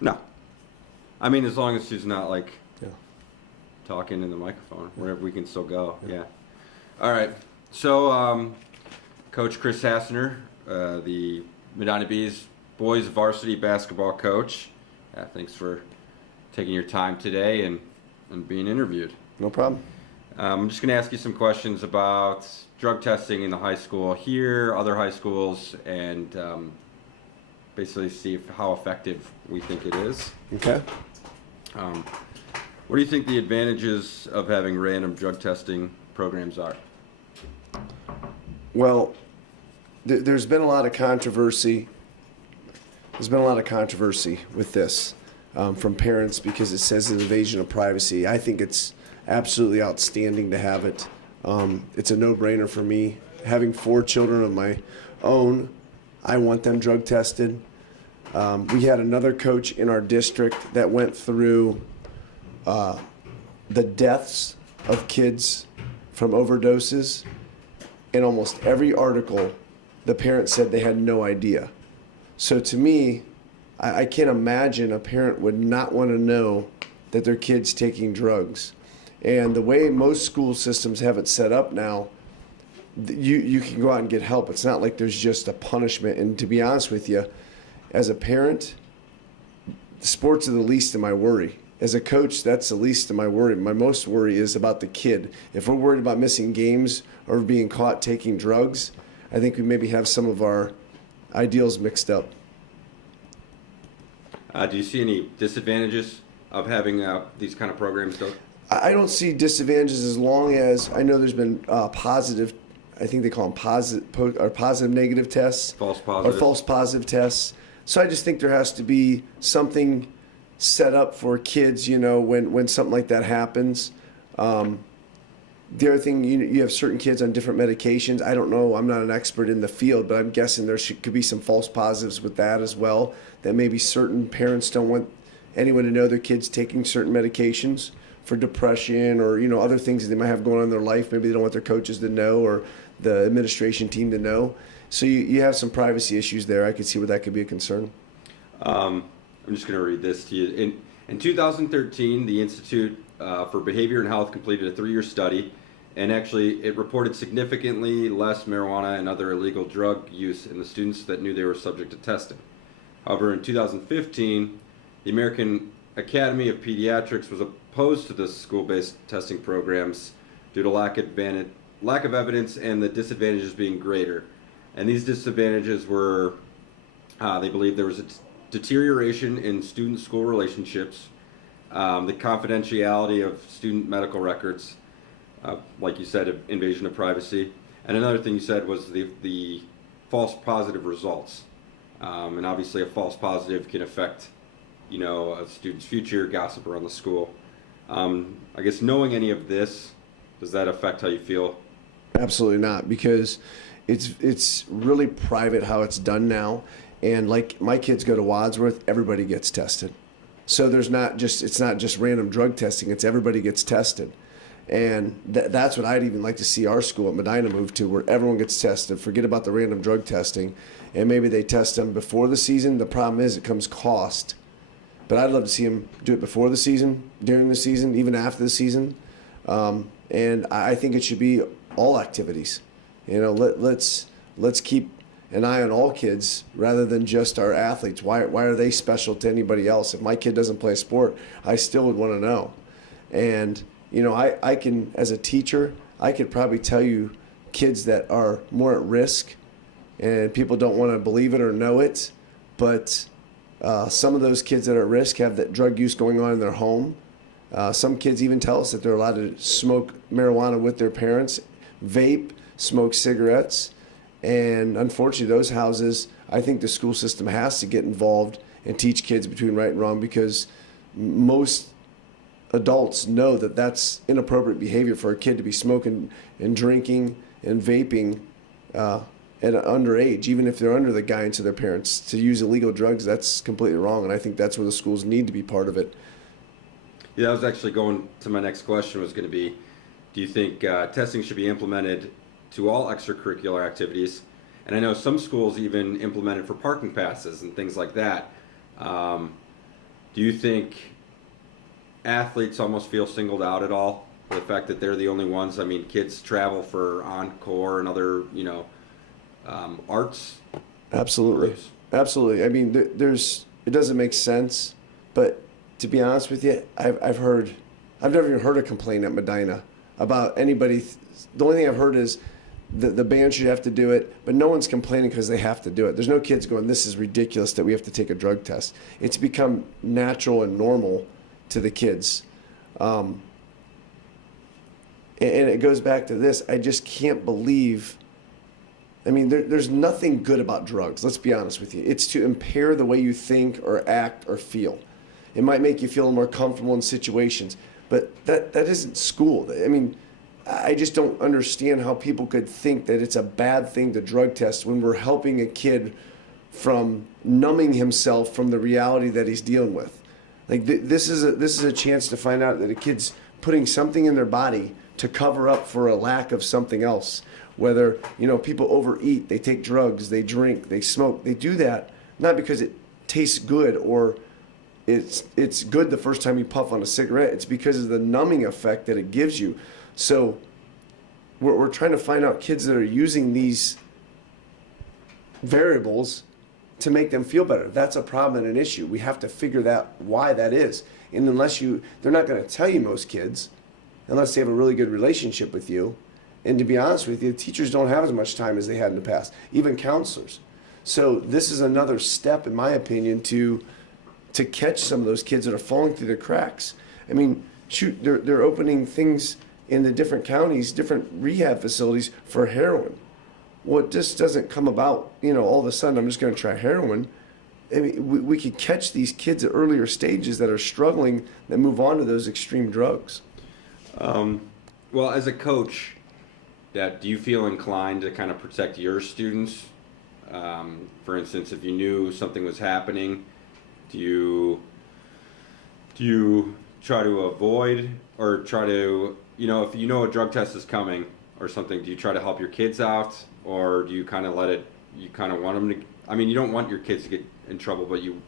No. I mean, as long as she's not like Yeah. talking in the microphone, wherever we can still go. Yeah. All right. So, Coach Chris Hassner, the Medina Bees boys varsity basketball coach. Thanks for taking your time today and being interviewed. No problem. I'm just going to ask you some questions about drug testing in the high school here, other high schools, and basically see how effective we think it is. Okay. What do you think the advantages of having random drug testing programs are? Well, there's been a lot of controversy. There's been a lot of controversy with this from parents because it says an invasion of privacy. I think it's absolutely outstanding to have it. It's a no-brainer for me. Having 4 children of my own, I want them drug tested. We had another coach in our district that went through the deaths of kids from overdoses. In almost every article, the parents said they had no idea. So to me, I can't imagine a parent would not want to know that their kid's taking drugs. And the way most school systems have it set up now, you can go out and get help. It's not like there's just a punishment. And to be honest with you, as a parent, sports are the least of my worry. As a coach, that's the least of my worry. My most worry is about the kid. If we're worried about missing games or being caught taking drugs, I think we maybe have some of our ideals mixed up. Do you see any disadvantages of having these kind of programs, Doug? I don't see disadvantages as long as I know there's been positive, I think they call them positive negative tests. False positive. Or false positive tests. So I just think there has to be something set up for kids, you know, when something like that happens. The other thing, you have certain kids on different medications. I don't know. I'm not an expert in the field, but I'm guessing there could be some false positives with that as well, that maybe certain parents don't want anyone to know their kids taking certain medications for depression or, you know, other things that they might have going on in their life. Maybe they don't want their coaches to know or the administration team to know. So you have some privacy issues there. I could see where that could be a concern. I'm just going to read this to you. In 2013, the Institute for Behavior and Health completed a 3-year study, and actually it reported significantly less marijuana and other illegal drug use in the students that knew they were subject to testing. However, in 2015, the American Academy of Pediatrics was opposed to the school-based testing programs due to lack of evidence and the disadvantages being greater. And these disadvantages were, they believe there was a deterioration in student-school relationships, the confidentiality of student medical records, like you said, invasion of privacy, and another thing you said was the false positive results. And obviously a false positive can affect, you know, a student's future, gossip around the school. I guess knowing any of this, does that affect how you feel? Absolutely not, because it's really private how it's done now. And like my kids go to Wadsworth, everybody gets tested. So it's not just random drug testing, it's everybody gets tested. And that's what I'd even like to see our school at Medina move to, where everyone gets tested. Forget about the random drug testing. And maybe they test them before the season. The problem is it comes cost. But I'd love to see them do it before the season, during the season, even after the season. And I think it should be all activities. You know, let's keep an eye on all kids rather than just our athletes. Why are they special to anybody else? If my kid doesn't play a sport, I still would want to know. And you know, I can, as a teacher, I could probably tell you kids that are more at risk, and people don't want to believe it or know it, but some of those kids that are at risk have that drug use going on in their home. Some kids even tell us that they're allowed to smoke marijuana with their parents, vape, smoke cigarettes, and unfortunately those houses, I think the school system has to get involved and teach kids between right and wrong, because most adults know that that's inappropriate behavior for a kid to be smoking and drinking and vaping at an underage, even if they're under the guidance of their parents. To use illegal drugs, that's completely wrong, and I think that's where the schools need to be part of it. Yeah, that was actually going to my next question, was going to be, do you think testing should be implemented to all extracurricular activities? And I know some schools even implement it for parking passes and things like that. do you think athletes almost feel singled out at all? The fact that they're the only ones. I mean, kids travel for encore and other, arts. Absolutely. groups. Absolutely. I mean, it doesn't make sense, but to be honest with you, I've never even heard a complaint at Medina about anybody. The only thing I've heard is the band should have to do it, but no one's complaining because they have to do it. There's no kids going, this is ridiculous that we have to take a drug test. It's become natural and normal to the kids. And it goes back to this. I just can't believe. I mean, there's nothing good about drugs. Let's be honest with you. It's to impair the way you think or act or feel. It might make you feel more comfortable in situations, but that isn't school. I mean, I just don't understand how people could think that it's a bad thing to drug test when we're helping a kid from numbing himself from the reality that he's dealing with. Like this is a chance to find out that a kid's putting something in their body to cover up for a lack of something else. Whether, people overeat, they take drugs, they drink, they smoke, they do that not because it tastes good or it's good the first time you puff on a cigarette. It's because of the numbing effect that it gives you. So we're trying to find out kids that are using these variables to make them feel better. That's a problem and an issue. We have to figure out why that is. And they're not going to tell you, most kids, unless they have a really good relationship with you. And to be honest with you, teachers don't have as much time as they had in the past, even counselors. So this is another step, in my opinion, to catch some of those kids that are falling through the cracks. I mean, shoot, they're opening things in the different counties, different rehab facilities for heroin. Well, it just doesn't come about, all of a sudden I'm just going to try heroin. I mean, we could catch these kids at earlier stages that are struggling that move on to those extreme drugs. Well, as a coach, do you feel inclined to kind of protect your students? For instance, if you knew something was happening, do you try to avoid or try to, if you know a drug test is coming or something, do you try to help your kids out, or do you kind of you kind of want them to, I mean, you don't want your kids to get in trouble, but you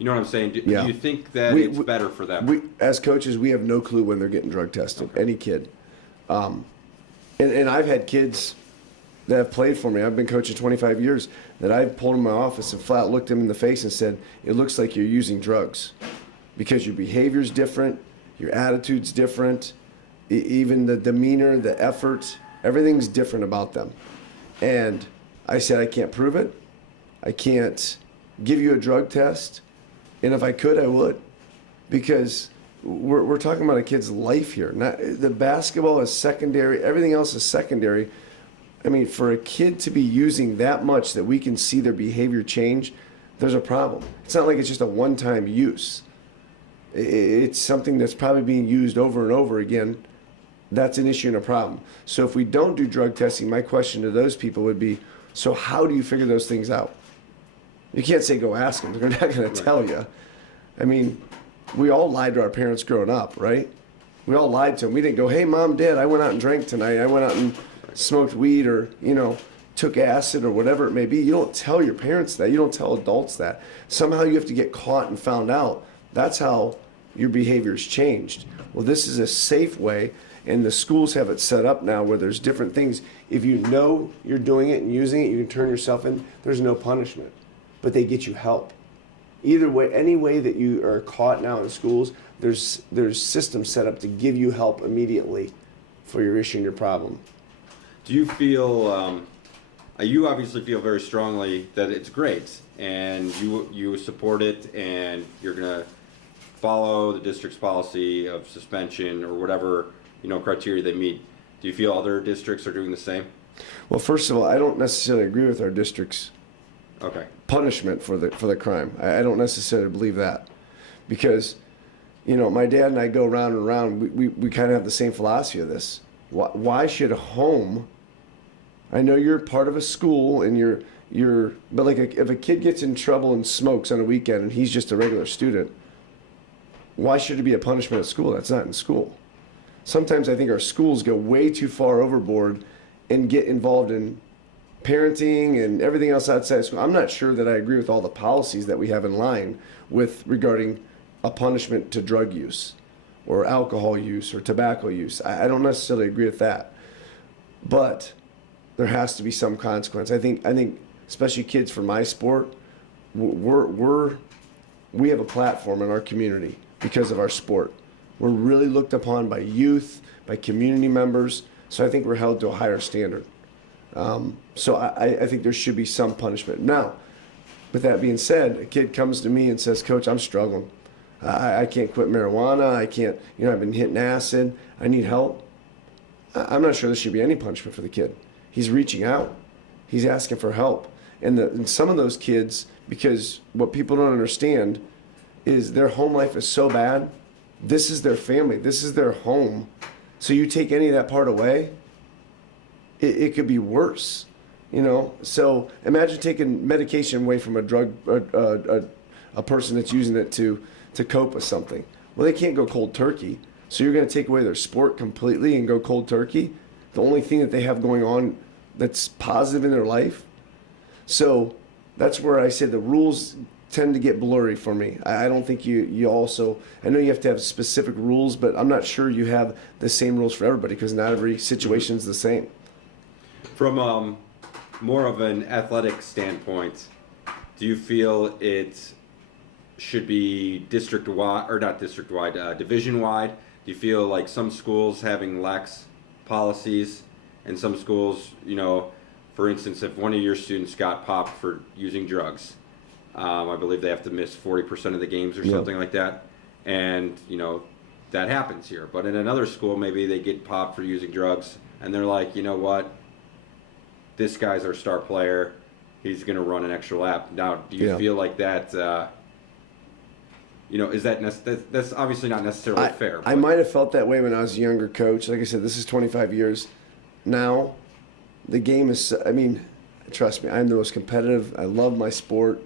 know what I'm saying? Do you think that it's better for them? As coaches, we have no clue when they're getting drug tested, any kid. And I've had kids that have played for me. I've been coaching 25 years that I've pulled in my office and flat looked them in the face and said, it looks like you're using drugs because your behavior's different, your attitude's different, even the demeanor, the effort, everything's different about them. And I said, I can't prove it. I can't give you a drug test. And if I could, I would. Because we're talking about a kid's life here. The basketball is secondary. Everything else is secondary. I mean, for a kid to be using that much that we can see their behavior change, there's a problem. It's not like it's just a one-time use. It's something that's probably being used over and over again. That's an issue and a problem. So if we don't do drug testing, my question to those people would be, so how do you figure those things out? You can't say go ask them. They're not going to tell you. I mean, we all lied to our parents growing up, right? We all lied to them. We didn't go, hey, Mom, Dad, I went out and drank tonight. I went out and smoked weed or, took acid or whatever it may be. You don't tell your parents that. You don't tell adults that. Somehow you have to get caught and found out. That's how your behavior's changed. Well, this is a safe way, and the schools have it set up now where there's different things. If you know you're doing it and using it, you can turn yourself in. There's no punishment, but they get you help. Either way, any way that you are caught now in schools, there's systems set up to give you help immediately for your issue and your problem. Do you feel, you obviously feel very strongly that it's great and you support it and you're going to follow the district's policy of suspension or whatever, criteria they meet. Do you feel other districts are doing the same? Well, first of all, I don't necessarily agree with our district's punishment for the crime. I don't necessarily believe that because, my dad and I go round and round. We kind of have the same philosophy of this. Why should home? I know you're part of a school and but like if a kid gets in trouble and smokes on a weekend and he's just a regular student, why should it be a punishment at school? That's not in school. Sometimes I think our schools go way too far overboard and get involved in parenting and everything else outside of school. I'm not sure that I agree with all the policies that we have in line with regarding a punishment to drug use or alcohol use or tobacco use. I don't necessarily agree with that, but there has to be some consequence. I think especially kids for my sport, we have a platform in our community because of our sport. We're really looked upon by youth, by community members, so I think we're held to a higher standard. So I think there should be some punishment. Now, with that being said, a kid comes to me and says, Coach, I'm struggling. I can't quit marijuana. I can't, I've been hitting acid. I need help. I'm not sure there should be any punishment for the kid. He's reaching out. He's asking for help. And some of those kids, because what people don't understand is their home life is so bad. This is their family. This is their home. So you take any of that part away, it could be worse. So imagine taking medication away from a person that's using it to cope with something. Well, they can't go cold turkey. So you're going to take away their sport completely and go cold turkey? The only thing that they have going on that's positive in their life? So that's where I say the rules tend to get blurry for me. I don't think you also, I know you have to have specific rules, but I'm not sure you have the same rules for everybody because not every situation is the same. From more of an athletic standpoint, do you feel it should be district-wide, or not district-wide, division-wide? Do you feel like some schools having lax policies and some schools, for instance, if one of your students got popped for using drugs, I believe they have to miss 40% of the games or something like that. And, that happens here. But in another school, maybe they get popped for using drugs and they're like, you know what? This guy's our star player. He's going to run an extra lap. Now, do you feel like that, is that's obviously not necessarily fair. I might have felt that way when I was a younger coach. Like I said, this is 25 years. Now, the game is, trust me, I'm the most competitive. I love my sport.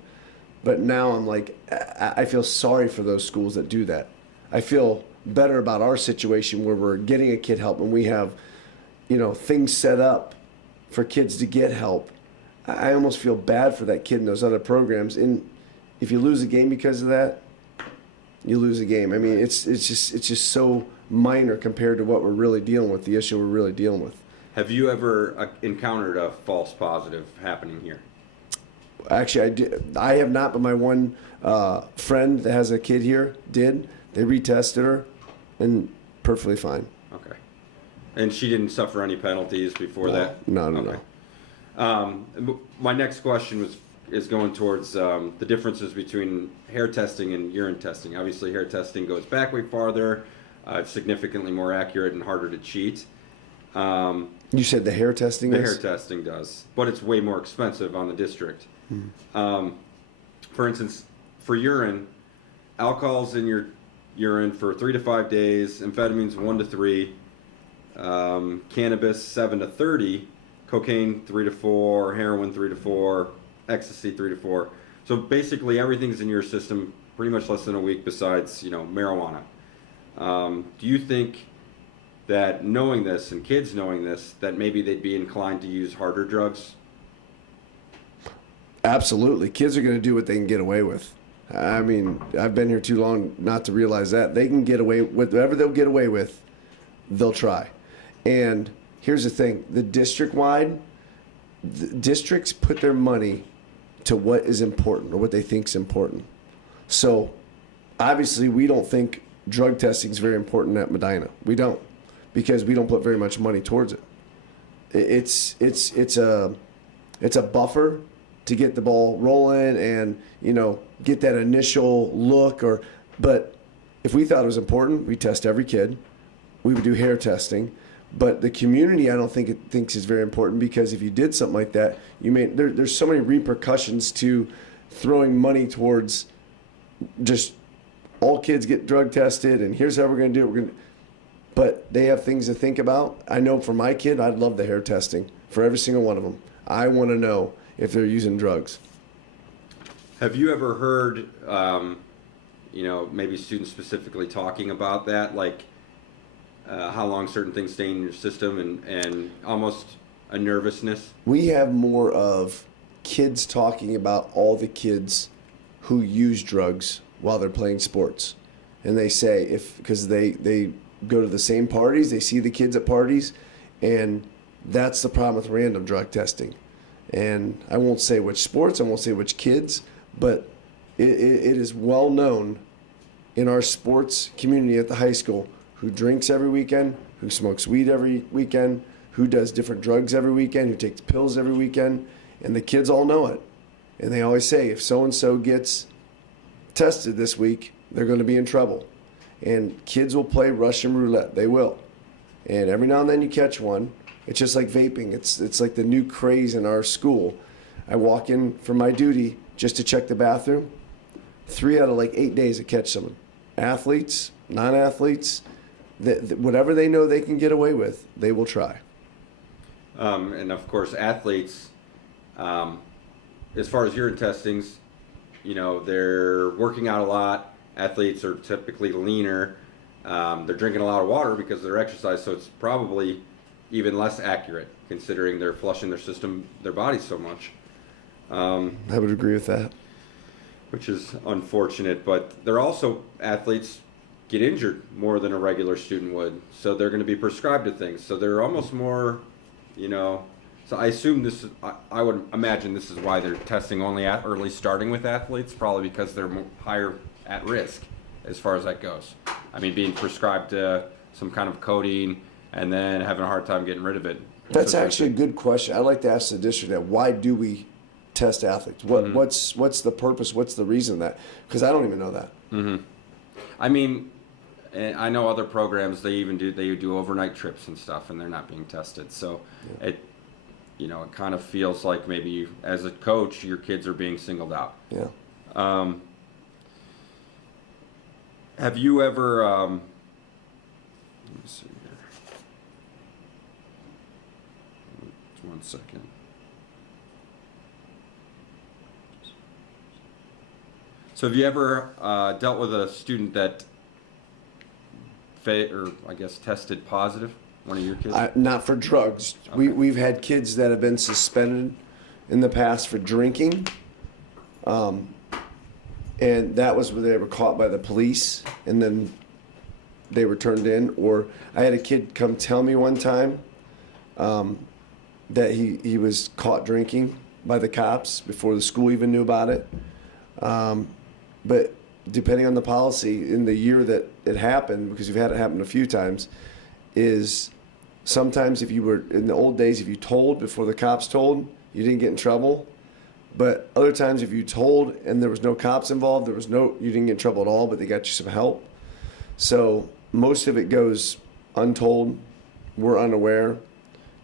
But now I'm like, I feel sorry for those schools that do that. I feel better about our situation where we're getting a kid help and we have, things set up for kids to get help. I almost feel bad for that kid in those other programs. And if you lose a game because of that, you lose a game. It's just so minor compared to what we're really dealing with, the issue we're really dealing with. Have you ever encountered a false positive happening here? Actually, I have not, but my one friend that has a kid here did. They retested her, and perfectly fine. Okay. And she didn't suffer any penalties before that? No. My next question is going towards the differences between hair testing and urine testing. Obviously, hair testing goes back way farther. It's significantly more accurate and harder to cheat. You said the hair testing The is? hair testing does, but it's way more expensive on the district. For instance, for urine, alcohol's in your urine for 3 to 5 days, amphetamines 1 to 3, cannabis 7 to 30, cocaine 3 to 4, heroin 3 to 4, ecstasy 3 to 4. So basically everything's in your system pretty much less than a week besides, marijuana. Do you think that knowing this and kids knowing this, that maybe they'd be inclined to use harder drugs? Absolutely. Kids are going to do what they can get away with. I've been here too long not to realize that. They can get away with whatever they'll get away with, they'll try. And here's the thing. The districts put their money to what is important or what they think is important. So obviously we don't think drug testing is very important at Medina. We don't, because we don't put very much money towards it. It's a buffer to get the ball rolling and get that initial look. But if we thought it was important, we test every kid. We would do hair testing. But the community, I don't think it thinks is very important, because if you did something like that, there's so many repercussions to throwing money towards just all kids get drug tested and here's how we're going to do it. But they have things to think about. I know for my kid, I'd love the hair testing for every single one of them. I want to know if they're using drugs. Have you ever heard, maybe students specifically talking about that, like how long certain things stay in your system and almost a nervousness? We have more of kids talking about all the kids who use drugs while they're playing sports. and they say because they go to the same parties, they see the kids at parties, and that's the problem with random drug testing. And I won't say which sports, I won't say which kids, but it is well known in our sports community at the high school who drinks every weekend, who smokes weed every weekend, who does different drugs every weekend, who takes pills every weekend, and the kids all know it. And they always say, if so-and-so gets tested this week, they're going to be in trouble. And kids will play Russian roulette. They will. And every now and then you catch one. It's just like vaping. It's like the new craze in our school. I walk in for my duty just to check the bathroom. 3 out of like 8 days I catch someone. Athletes, non-athletes, whatever they know they can get away with, they will try. And of course, athletes, as far as urine testings, they're working out a lot. Athletes are typically leaner. They're drinking a lot of water because of their exercise, so it's probably even less accurate considering they're flushing their bodies so much. I would agree with that. Which is unfortunate, but they're also athletes get injured more than a regular student would, so they're going to be prescribed to things. So they're almost more, So I assume I would imagine this is why they're testing only early, starting with athletes, probably because they're higher at risk as far as that goes. I mean, being prescribed some kind of codeine and then having a hard time getting rid of it. That's actually a good question. I'd like to ask the district that why do we test athletes? What's the purpose? What's the reason of that? Because I don't even know that. Mm-hmm. I mean, I know other programs they do overnight trips and stuff, and they're not being tested. So it kind of feels like maybe as a coach, your kids are being singled out. Yeah. Have you ever? Let me see here. Just 1 second. So have you ever dealt with a student that tested positive? One of your kids? Not for drugs. Okay. We've had kids that have been suspended in the past for drinking, and that was where they were caught by the police, and then they were turned in. Or I had a kid come tell me one time that he was caught drinking by the cops before the school even knew about it. But depending on the policy in the year that it happened, because you've had it happen a few times, is sometimes if you were in the old days, if you told before the cops told, you didn't get in trouble. But other times if you told and there was no cops involved, you didn't get in trouble at all, but they got you some help. So most of it goes untold. We're unaware.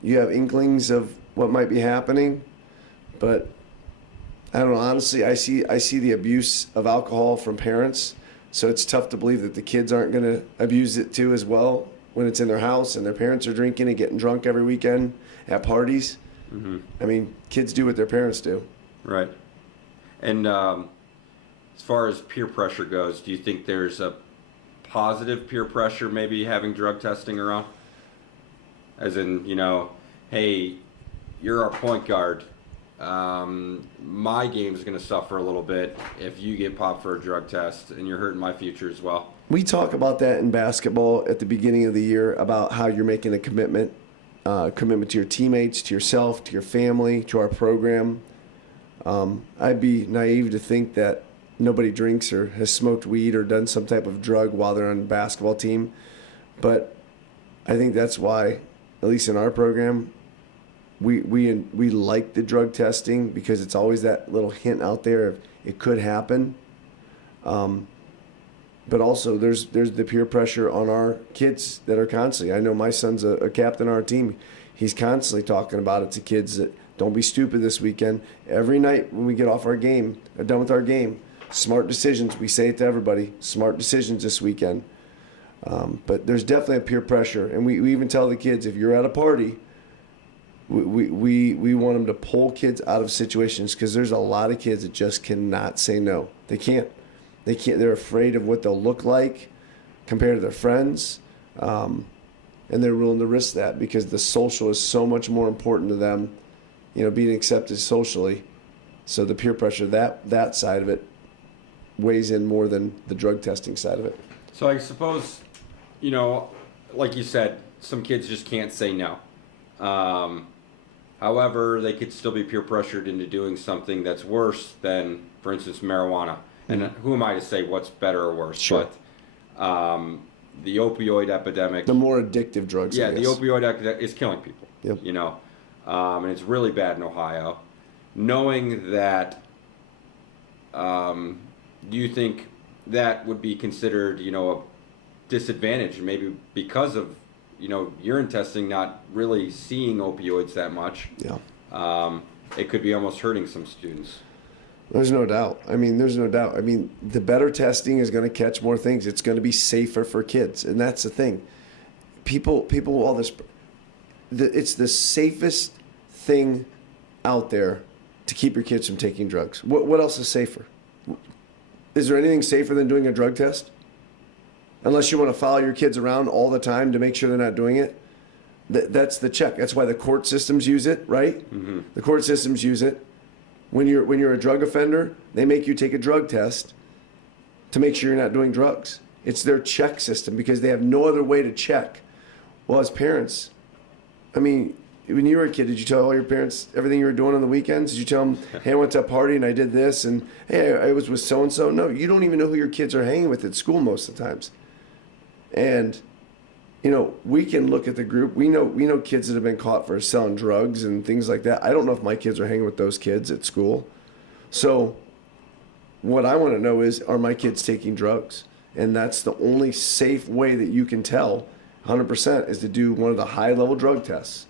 You have inklings of what might be happening, but I don't know. Honestly, I see the abuse of alcohol from parents, so it's tough to believe that the kids aren't going to abuse it too as well when it's in their house and their parents are drinking and getting drunk every weekend at parties. Mm-hmm. I mean, kids do what their parents do. Right. And as far as peer pressure goes, do you think there's a positive peer pressure maybe having drug testing around? As in, hey, you're our point guard. My game's going to suffer a little bit if you get popped for a drug test, and you're hurting my future as well. We talk about that in basketball at the beginning of the year about how you're making a commitment to your teammates, to yourself, to your family, to our program. I'd be naive to think that nobody drinks or has smoked weed or done some type of drug while they're on the basketball team. But I think that's why, at least in our program, we like the drug testing, because it's always that little hint out there of it could happen. But also there's the peer pressure on our kids that are constantly. I know my son's a captain on our team. He's constantly talking about it to kids that don't be stupid this weekend. Every night when we get off our game, done with our game, smart decisions. We say it to everybody, smart decisions this weekend. But there's definitely a peer pressure, and we even tell the kids, if you're at a party, we want them to pull kids out of situations, because there's a lot of kids that just cannot say no. They can't. They're afraid of what they'll look like compared to their friends, and they're willing to risk that because the social is so much more important to them, being accepted socially. So the peer pressure, that side of it weighs in more than the drug testing side of it. So I suppose, like you said, some kids just can't say no. However, they could still be peer pressured into doing something that's worse than, for instance, marijuana. And who am I to say what's better or worse? Sure. But the opioid epidemic. The more addictive drugs. Yeah, I the guess. opioid epidemic is killing people. Yep. And it's really bad in Ohio. Knowing that, do you think that would be considered, a disadvantage, maybe because of, urine testing not really seeing opioids that much? Yeah. It could be almost hurting some students. There's no doubt. There's no doubt. The better testing is going to catch more things. It's going to be safer for kids, and that's the thing. People, all this. It's the safest thing out there to keep your kids from taking drugs. What else is safer? Is there anything safer than doing a drug test? Unless you want to follow your kids around all the time to make sure they're not doing it. That's the check. That's why the court systems use it, right? Mm-hmm. The court systems use it. When you're a drug offender, they make you take a drug test to make sure you're not doing drugs. It's their check system because they have no other way to check. Well, as parents, when you were a kid, did you tell all your parents everything you were doing on the weekends? Did you tell them, hey, I went to a party and I did this, and hey, I was with so-and-so? No, you don't even know who your kids are hanging with at school most of the times. And, we can look at the group. We know kids that have been caught for selling drugs and things like that. I don't know if my kids are hanging with those kids at school. So what I want to know is, are my kids taking drugs? And that's the only safe way that you can tell 100% is to do one of the high-level drug tests.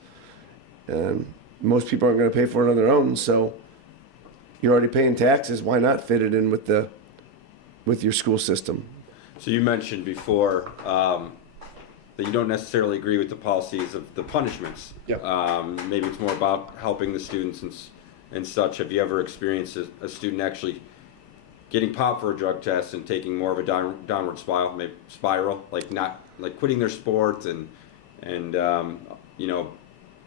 And most people aren't going to pay for it on their own, so you're already paying taxes. Why not fit it in with your school system? So you mentioned before that you don't necessarily agree with the policies of the punishments. Yep. Maybe it's more about helping the students and such. Have you ever experienced a student actually getting popped for a drug test and taking more of a downward spiral, like quitting their sport and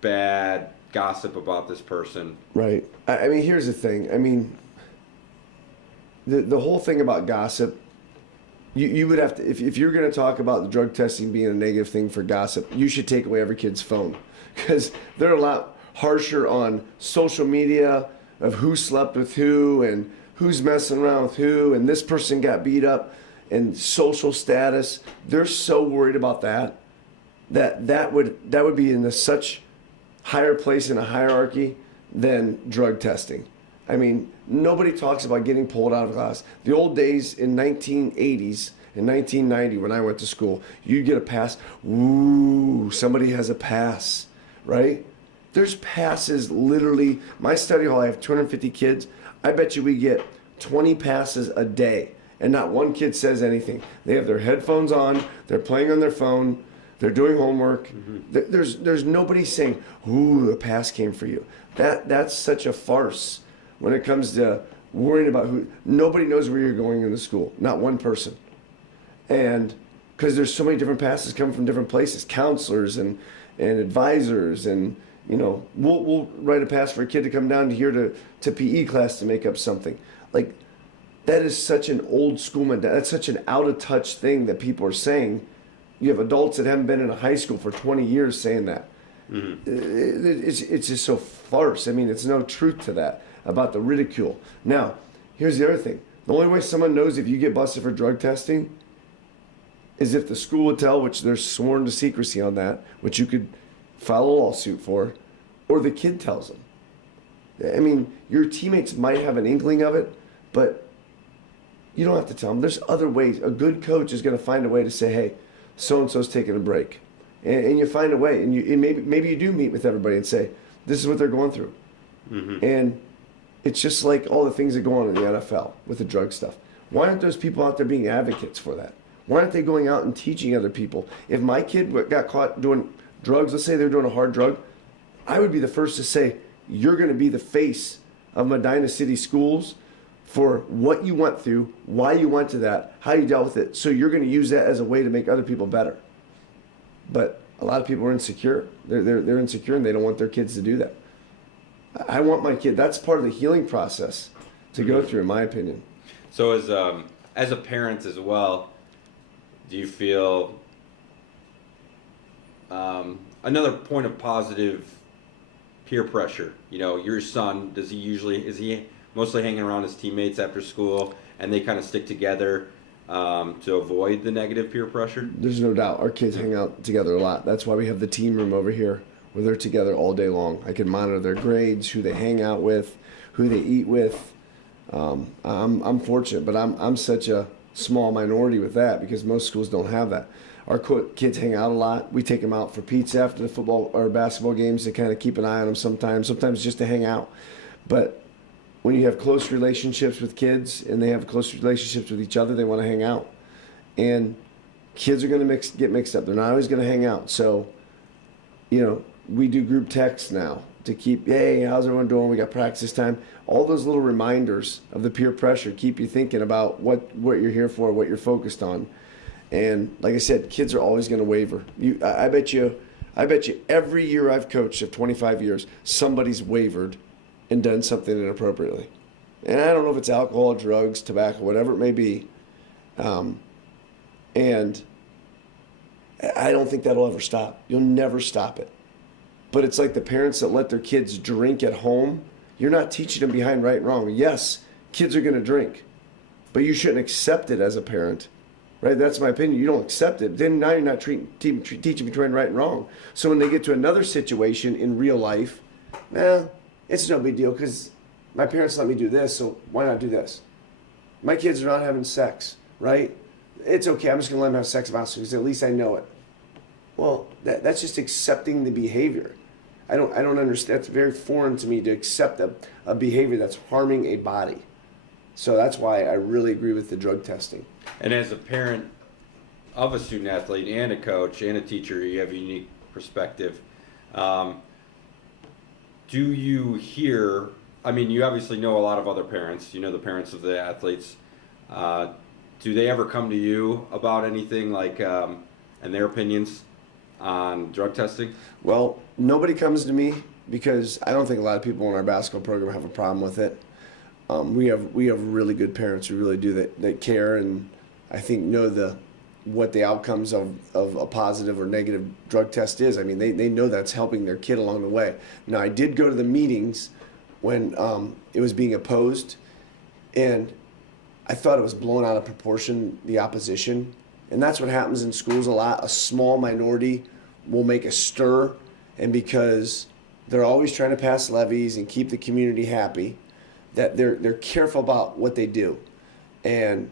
bad gossip about this person? Right. Here's the thing. The whole thing about gossip, you would have to, if you're going to talk about the drug testing being a negative thing for gossip, you should take away every kid's phone, because they're a lot harsher on social media of who slept with who and who's messing around with who, and this person got beat up, and social status. They're so worried about that would be in such higher place in a hierarchy than drug testing. Nobody talks about getting pulled out of class. The old days in 1980s, in 1990 when I went to school, you'd get a pass. Ooh, somebody has a pass, right? There's passes literally. My study hall, I have 250 kids. I bet you we get 20 passes a day, and not one kid says anything. They have their headphones on, they're playing on their phone, they're doing homework. Mm-hmm. There's nobody saying, ooh, a pass came for you. That's such a farce when it comes to worrying about who. Nobody knows where you're going in the school, not one person. And because there's so many different passes coming from different places, counselors and advisors, and we'll write a pass for a kid to come down here to PE class to make up something. Like, that is such an old school mentality. That's such an out of touch thing that people are saying. You have adults that haven't been in a high school for 20 years saying that. Mm-hmm. It's just so farce. It's no truth to that about the ridicule. Now, here's the other thing. The only way someone knows if you get busted for drug testing is if the school would tell, which they're sworn to secrecy on that, which you could file a lawsuit for, or the kid tells them. Your teammates might have an inkling of it, but you don't have to tell them. There's other ways. A good coach is going to find a way to say, hey, so-and-so's taking a break. And you find a way. And maybe you do meet with everybody and say, this is what they're going through. Mm-hmm. And it's just like all the things that go on in the NFL with the drug stuff. Why aren't those people out there being advocates for that? Why aren't they going out and teaching other people? If my kid got caught doing drugs, let's say they're doing a hard drug, I would be the first to say, you're going to be the face of Medina City schools for what you went through, why you went to that, how you dealt with it. So you're going to use that as a way to make other people better. But a lot of people are insecure. They're insecure and they don't want their kids to do that. I want my kid. That's part of the healing process to go through, in my opinion. So as a parent as well, do you feel another point of positive peer pressure? You know, your son, is he mostly hanging around his teammates after school, and they kind of stick together to avoid the negative peer pressure? There's no doubt. Our kids hang out together a lot. That's why we have the team room over here where they're together all day long. I can monitor their grades, who they hang out with, who they eat with. I'm fortunate, but I'm such a small minority with that because most schools don't have that. Our kids hang out a lot. We take them out for pizza after the football or basketball games to kind of keep an eye on them sometimes just to hang out. But when you have close relationships with kids and they have close relationships with each other, they want to hang out. And kids are going to get mixed up. They're not always going to hang out. So, you know, we do group texts now to keep, hey, how's everyone doing? We got practice time. All those little reminders of the peer pressure keep you thinking about what you're here for, what you're focused on. And like I said, kids are always going to waver. I bet you every year I've coached of 25 years, somebody's wavered and done something inappropriately. And I don't know if it's alcohol, drugs, tobacco, whatever it may be. And I don't think that'll ever stop. You'll never stop it. But it's like the parents that let their kids drink at home. You're not teaching them behind right and wrong. Yes, kids are going to drink, but you shouldn't accept it as a parent, right? That's my opinion. You don't accept it. Then now you're not teaching between right and wrong. So when they get to another situation in real life, it's no big deal because my parents let me do this, so why not do this? My kids are not having sex, right? It's okay. I'm just going to let them have sex because at least I know it. Well, that's just accepting the behavior. I don't understand. That's very foreign to me to accept a behavior that's harming a body. So that's why I really agree with the drug testing. And as a parent of a student athlete and a coach and a teacher, you have a unique perspective. Do you hear, I mean, you obviously know a lot of other parents, you know the parents of the athletes. Do they ever come to you about anything like, and their opinions on drug testing? Well, nobody comes to me because I don't think a lot of people in our basketball program have a problem with it. We have really good parents who really do that care and I think know what the outcomes of a positive or negative drug test is. I mean, they know that's helping their kid along the way. Now, I did go to the meetings when it was being opposed, and I thought it was blown out of proportion, the opposition. And that's what happens in schools a lot. A small minority will make a stir, and because they're always trying to pass levies and keep the community happy, that they're careful about what they do. And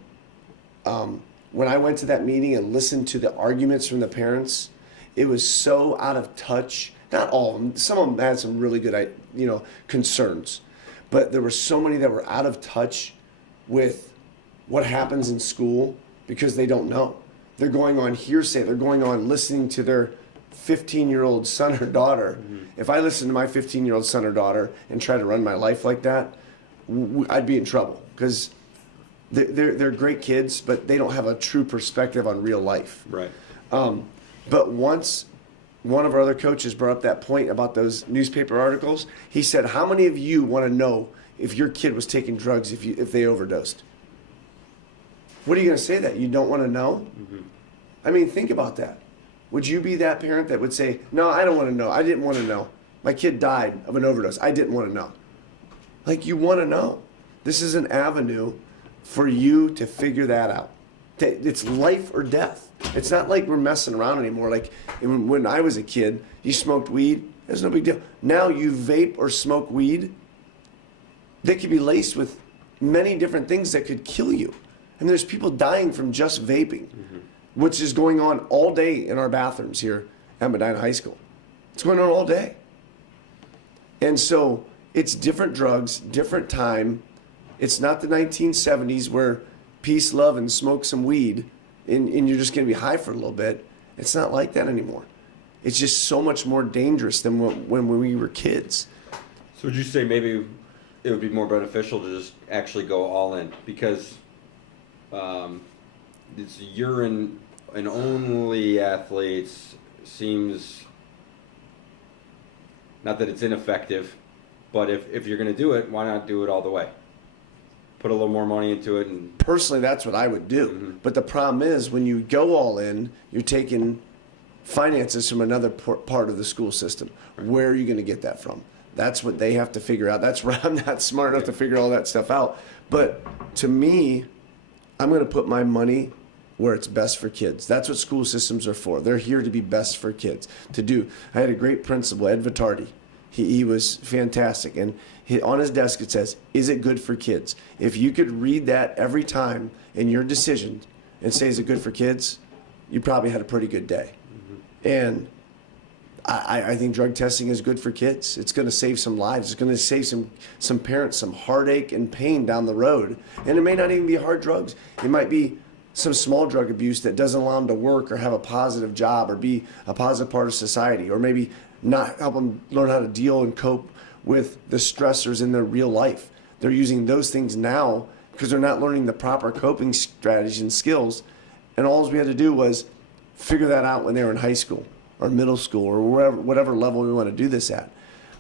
when I went to that meeting and listened to the arguments from the parents, it was so out of touch. Not all of them. Some of them had some really good, concerns, but there were so many that were out of touch with what happens in school because they don't know. They're going on hearsay. They're going on listening to their 15-year-old son or daughter. Mm-hmm. If I listen to my 15-year-old son or daughter and try to run my life like that, I'd be in trouble because they're great kids, but they don't have a true perspective on real life. Right. But once one of our other coaches brought up that point about those newspaper articles, he said, "How many of you want to know if your kid was taking drugs if they overdosed?" What are you going to say that? You don't want to know? Mm-hmm. I mean, think about that. Would you be that parent that would say, "No, I don't want to know. I didn't want to know. My kid died of an overdose. I didn't want to know." Like, you want to know. This is an avenue for you to figure that out. It's life or death. It's not like we're messing around anymore. Like when I was a kid, you smoked weed, there's no big deal. Now you vape or smoke weed, they could be laced with many different things that could kill you. And there's people dying from just vaping, mm-hmm. which is going on all day in our bathrooms here at Medina High School. It's going on all day. And so it's different drugs, different time. It's not the 1970s where peace, love, and smoke some weed and you're just going to be high for a little bit. It's not like that anymore. It's just so much more dangerous than when we were kids. So would you say maybe it would be more beneficial to just actually go all in? Because it's urine and only athletes seems, not that it's ineffective, but if you're going to do it, why not do it all the way? put a little more money into it, and Personally, that's what I would do. But the problem is when you go all in, you're taking finances from another part of the school system. Where are you going to get that from? That's what they have to figure out. That's where I'm not smart enough to figure all that stuff out. But to me, I'm going to put my money where it's best for kids. That's what school systems are for. They're here to be best for kids, to do. I had a great principal, Ed Vitardi. He was fantastic. And on his desk it says, is it good for kids? If you could read that every time in your decision and say, is it good for kids? You probably had a pretty good day. And I think drug testing is good for kids. It's going to save some lives. It's going to save some parents some heartache and pain down the road. And it may not even be hard drugs. It might be some small drug abuse that doesn't allow them to work or have a positive job or be a positive part of society, or maybe not help them learn how to deal and cope with the stressors in their real life. They're using those things now because they're not learning the proper coping strategies and skills. And all we had to do was figure that out when they were in high school or middle school or whatever level we want to do this at.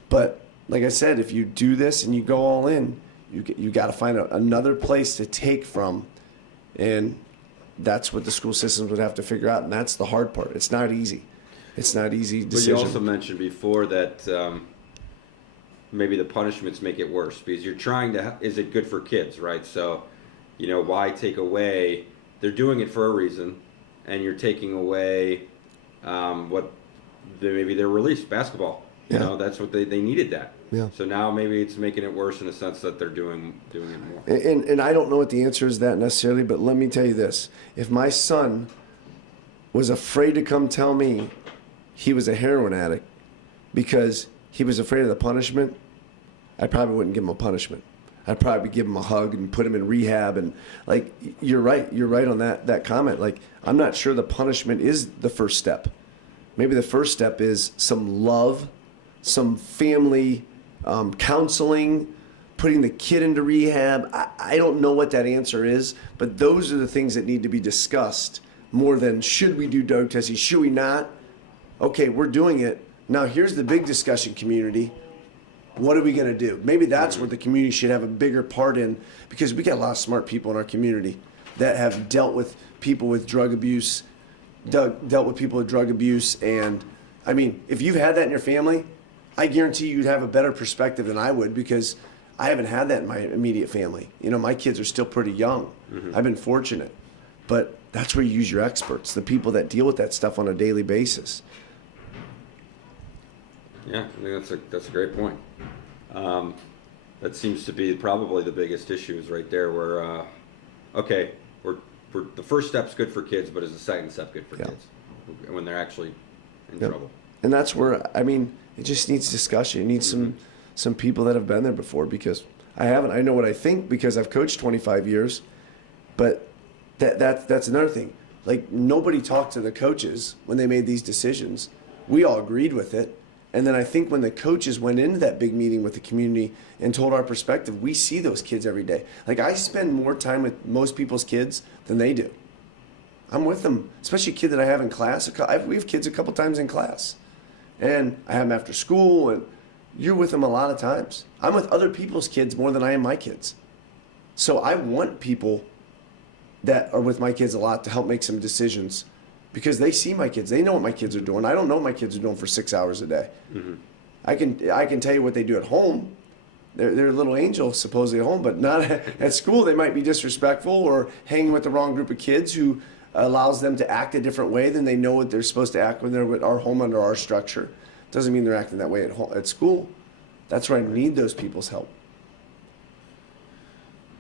But like I said, if you do this and you go all in, you got to find another place to take from. And that's what the school systems would have to figure out. And that's the hard part. It's not easy. It's not easy decision. But you also mentioned before that maybe the punishments make it worse because you're trying to, is it good for kids, right? So, why take away, they're doing it for a reason, and you're taking away maybe their release, basketball. That's what they needed that. Yeah. So now maybe it's making it worse in the sense that they're doing it more. And I don't know what the answer is to that necessarily, but let me tell you this. If my son was afraid to come tell me he was a heroin addict because he was afraid of the punishment, I probably wouldn't give him a punishment. I'd probably give him a hug and put him in rehab. And like, you're right on that comment. Like, I'm not sure the punishment is the first step. Maybe the first step is some love, some family counseling, putting the kid into rehab. I don't know what that answer is, but those are the things that need to be discussed more than should we do drug testing, should we not? Okay, we're doing it. Now here's the big discussion, community. What are we going to do? Maybe that's where the community should have a bigger part in, because we got a lot of smart people in our community that have dealt with people with drug abuse, dealt with people with drug abuse. And I mean, if you've had that in your family, I guarantee you'd have a better perspective than I would, because I haven't had that in my immediate family. My kids are still pretty young. I've been fortunate. But that's where you use your experts, the people that deal with that stuff on a daily basis. Yeah, I think that's a great point. That seems to be probably the biggest issue is right there where, we're the first step's good for kids, but is the second step good for kids when they're actually in trouble? And that's where, it just needs discussion. It needs some people that have been there before, because I haven't. I know what I think because I've coached 25 years, but that's another thing. Like, nobody talked to the coaches when they made these decisions. We all agreed with it. And then I think when the coaches went into that big meeting with the community and told our perspective, we see those kids every day. Like, I spend more time with most people's kids than they do. I'm with them, especially a kid that I have in class. We have kids a couple times in class. And I have them after school, and you're with them a lot of times. I'm with other people's kids more than I am my kids. So I want people that are with my kids a lot to help make some decisions, because they see my kids. They know what my kids are doing. I don't know what my kids are doing for 6 hours a day. I can tell you what they do at home. They're little angels supposedly at home, but not at school. They might be disrespectful or hanging with the wrong group of kids who allows them to act a different way than they know what they're supposed to act when they're with our home under our structure. Doesn't mean they're acting that way at school. That's where I need those people's help.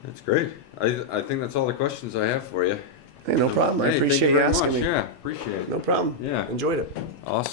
That's great. I think that's all the questions I have for you. Hey, no problem. I appreciate you asking me. Yeah, appreciate it. No problem. Yeah. Enjoyed it. Awesome.